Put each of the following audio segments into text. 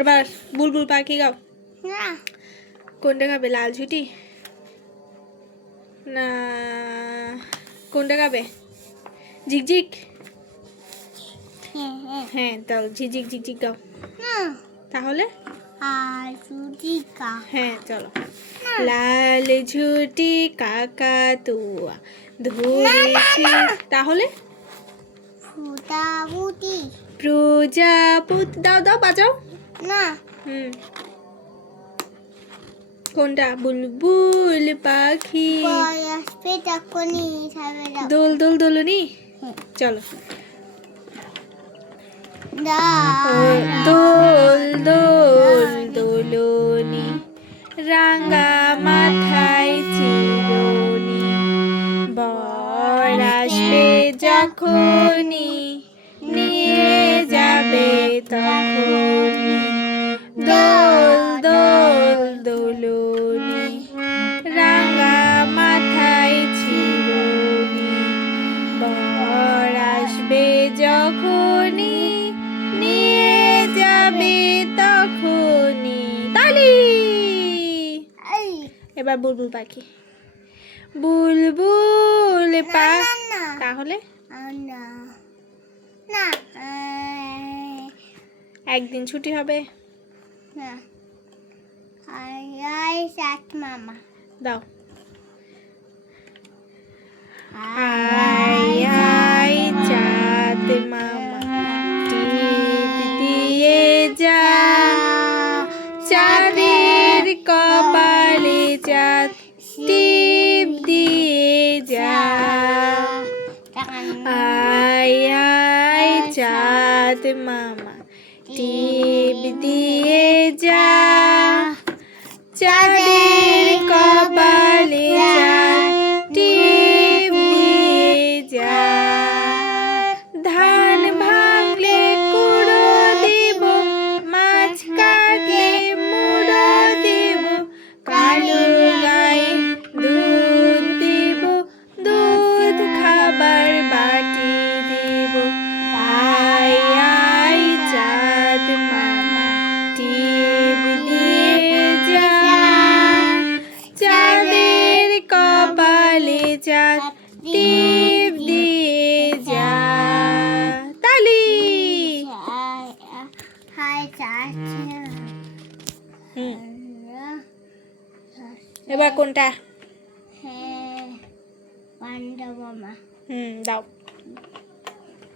এবার বুলবুল পাখি গাও। না। কোনটা গাবে লাল ঝুটি? না কোনটা গাবে ঝিকঝিক? হ্যাঁ হ্যাঁ। হ্যাঁ তাও ঝিকঝিক ঝিকঝিক গাও। তাহলে? হ্যাঁ চলো। লাল ঝুটি কাকা তুয়া ধরেছে। তাহলে? প্রজাপতি দাও দাও বাজাও। না। হুম। কোনটা? বুলবুল পাখি। দোল দোল দোলনি? চলো। দোল দোল দোলনি। রাঙা মাথায় চিরনি। বর আসবে যখনই। নিয়ে যাবে তখনই। যখনই নিয়ে যাবে তখনই। তালি! এবার বুলবুল পাখি। বুলবুল তাহলে? না। একদিন ছুটি হবে। না। মামা। দাও। চাঁদ মামা টিপ দিয়ে যা। চাঁদের হুম এবার কোনটা হ্যাঁ পান্ডা মামা হুম দাও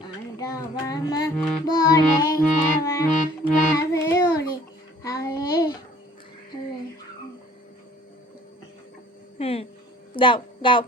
পান্ডা মামা বলে খাওয়া খাবে ওরে আরে হুম দাও গাও